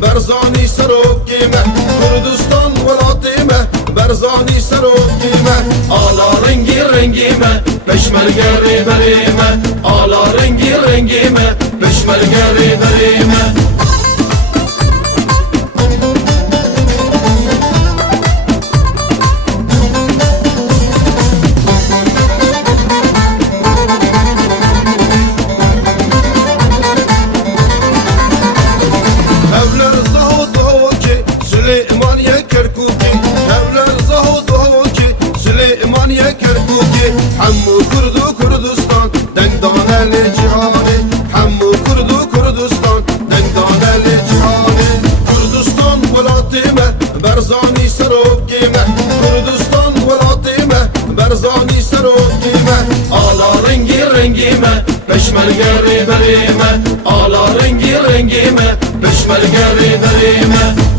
برزانی سروکیمه کردستان ولاتیمه برزانی سروکیمه آلا رنگی رنگیمه پشمرگری بریمه آلا رنگی رنگیمه پشمرگری بریمه حمو كردو كردستان دندان لجهاني حمو كردو كردستان دندان لجهاني كردستان ولاتيمه برزاني سروكيمه كردستان ولاتيمه برزاني سروكيمه آلا رنگی رنگیمه پشمرگری بریمه آلا رنگی رنگیمه پشمرگری بریمه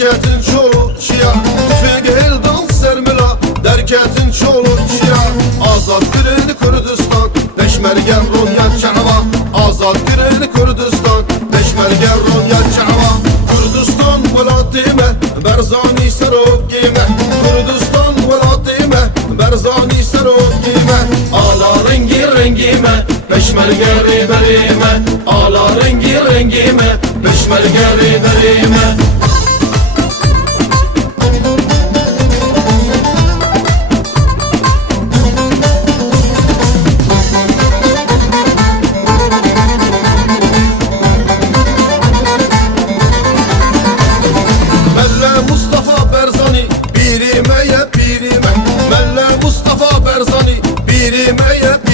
derketin çolu çiya tüfeği eldan sermila derketin çolu çiya azad girini Kürdistan peşmergen Ronya çava azad girini Kürdistan peşmergen Ronya çava Kürdistan velatime berzani serokime Kürdistan velatime berzani serokime آلا رنگی رنگیمه پشمرگری بریمه آلا رنگی رنگیمه پشمرگری بریمه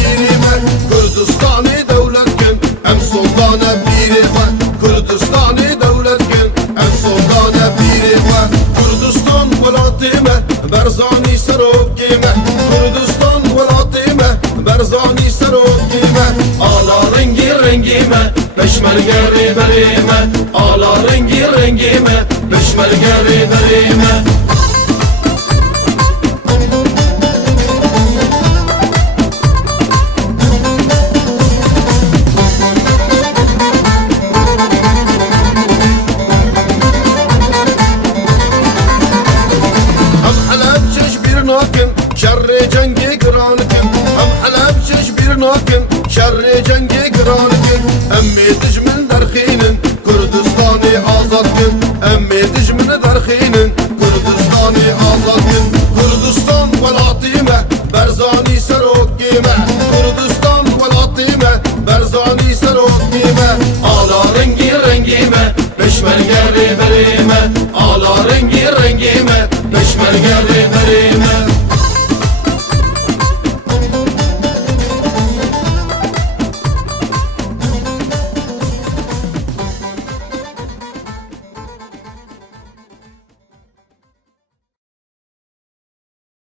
Birime Kürdistan'ı devletken em sultana birime Kürdistan'ı devletken em sultana birime Kürdistan velatime berzani serokime Kürdistan velatime berzani serokime آلا رنگی رنگیمه پشمرگری بریمه آلا رنگی رنگیمه پشمرگری بریمه شر جنگی گرانکم هم حلب چش بیر ناکم شر